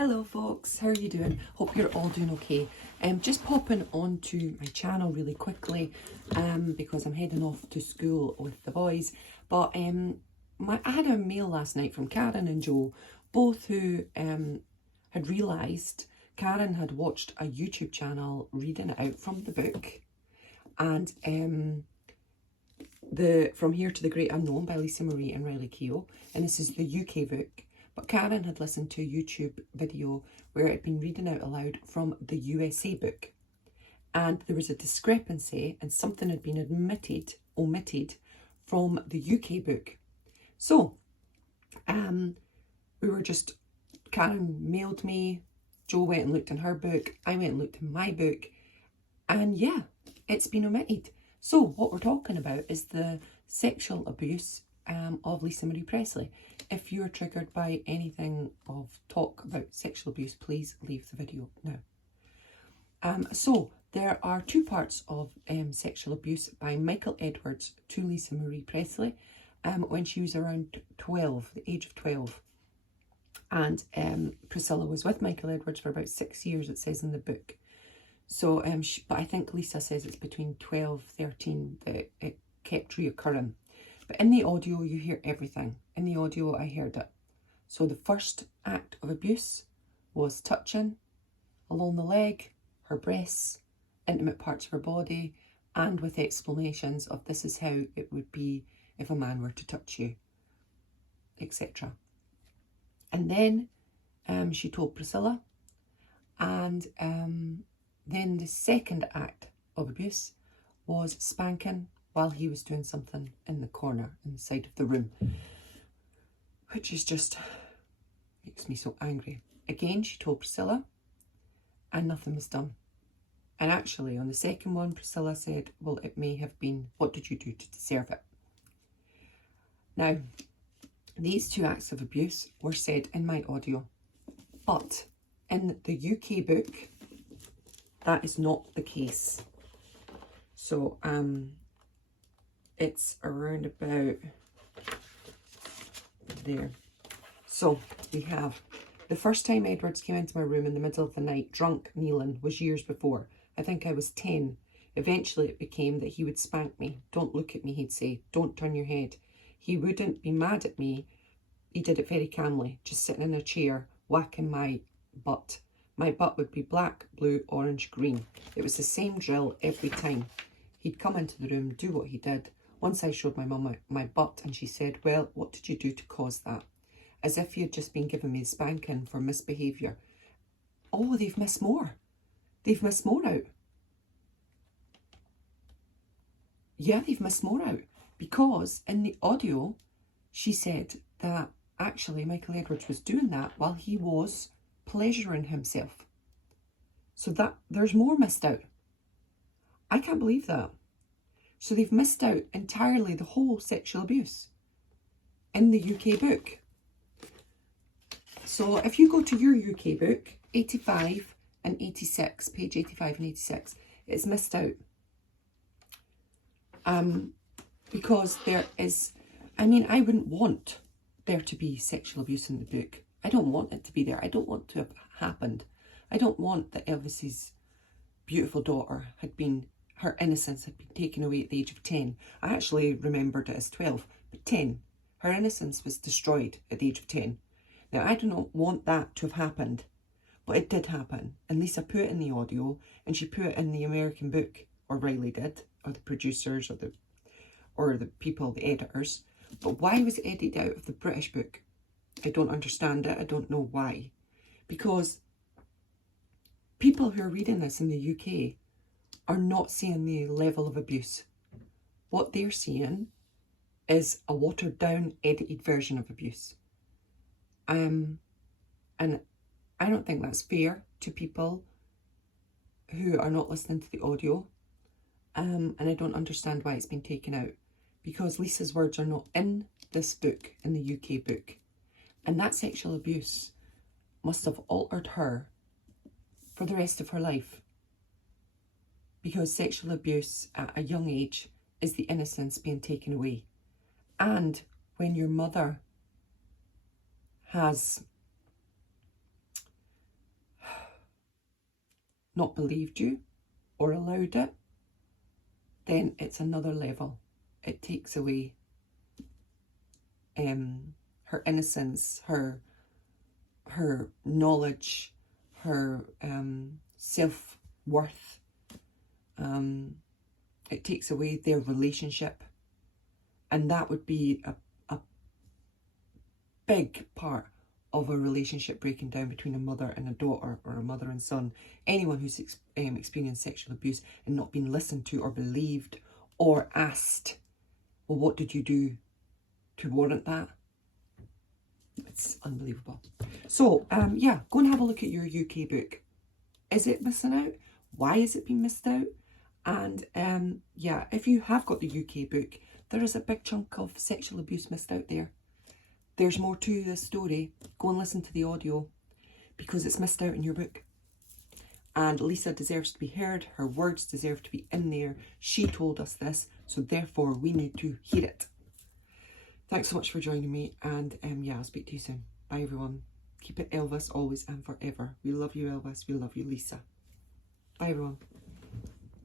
Hello folks, how are you doing? Hope you're all doing okay. Just popping onto my channel really quickly because I'm heading off to school with the boys. But I had a mail last night from Karen and Joe, both who had realised Karen had watched a YouTube channel reading it out from the book. And From Here to the Great Unknown by Lisa Marie and Riley Keough. And this is the UK book. But Karen had listened to a YouTube video where it had been reading out aloud from the USA book. And there was a discrepancy and something had been omitted from the UK book. So, Karen mailed me, Joe went and looked in her book, I went and looked in my book, and yeah, it's been omitted. So what we're talking about is the sexual abuse of Lisa Marie Presley. If you're triggered by anything of talk about sexual abuse, please leave the video now. So there are two parts of sexual abuse by Michael Edwards to Lisa Marie Presley when she was around 12, the age of 12. And Priscilla was with Michael Edwards for about 6 years, it says in the book. So, but I think Lisa says it's between 12, 13 that it kept reoccurring. But in the audio, you hear everything. In the audio, I heard it. So the first act of abuse was touching along the leg, her breasts, intimate parts of her body, and with explanations of this is how it would be if a man were to touch you, etc. And then she told Priscilla, and then the second act of abuse was spanking while he was doing something in the corner, in the side of the room, which is just makes me so angry. Again, she told Priscilla, and nothing was done. And actually, on the second one, Priscilla said, well, it may have been, what did you do to deserve it? Now, these two acts of abuse were said in my audio, but in the UK book, that is not the case. So, it's around about there. So, we have the first time Edwards came into my room in the middle of the night, drunk, kneeling, was years before. I think I was 10. Eventually, it became that he would spank me. Don't look at me, he'd say. Don't turn your head. He wouldn't be mad at me. He did it very calmly, just sitting in a chair, whacking my butt. My butt would be black, blue, orange, green. It was the same drill every time. He'd come into the room, do what he did. Once I showed my mum my butt and she said, well, what did you do to cause that? As if he had just been giving me a spanking for misbehaviour. Oh, they've missed more. They've missed more out. Yeah, they've missed more out. Because in the audio, she said that actually Michael Edwards was doing that while he was pleasuring himself. So that there's more missed out. I can't believe that. So they've missed out entirely the whole sexual abuse in the UK book. So if you go to your UK book, 85 and 86, page 85 and 86, it's missed out. Because there is, I mean, I wouldn't want there to be sexual abuse in the book. I don't want it to be there. I don't want to have happened. I don't want that Elvis's beautiful daughter her innocence had been taken away at the age of 10. I actually remembered it as 12, but 10. Her innocence was destroyed at the age of 10. Now, I do not want that to have happened, but it did happen. And Lisa put it in the audio, and she put it in the American book, or Riley did, or the producers, or the people, the editors. But why was it edited out of the British book? I don't understand it. I don't know why. Because people who are reading this in the UK are not seeing the level of abuse. What they're seeing is a watered down, edited version of abuse. And I don't think that's fair to people who are not listening to the audio. And I don't understand why it's been taken out. Because Lisa's words are not in this book, in the UK book. And that sexual abuse must have altered her for the rest of her life. Because sexual abuse at a young age is the innocence being taken away. And when your mother has not believed you or allowed it, then it's another level. It takes away her innocence, her knowledge, her self-worth. It takes away their relationship. And that would be a big part of a relationship breaking down between a mother and a daughter, or a mother and son. Anyone who's experienced sexual abuse and not been listened to or believed or asked, well, what did you do to warrant that? It's unbelievable. So, yeah, go and have a look at your UK book. Is it missing out? Why is it being missed out? And yeah, if you have got the UK book, there is a big chunk of sexual abuse missed out there. There's more to this story. Go and listen to the audio, because it's missed out in your book. And Lisa deserves to be heard. Her words deserve to be in there. She told us this, so therefore we need to hear it. Thanks so much for joining me, and yeah, I'll speak to you soon. Bye everyone. Keep it Elvis always and forever. We love you, Elvis. We love you, Lisa. Bye everyone.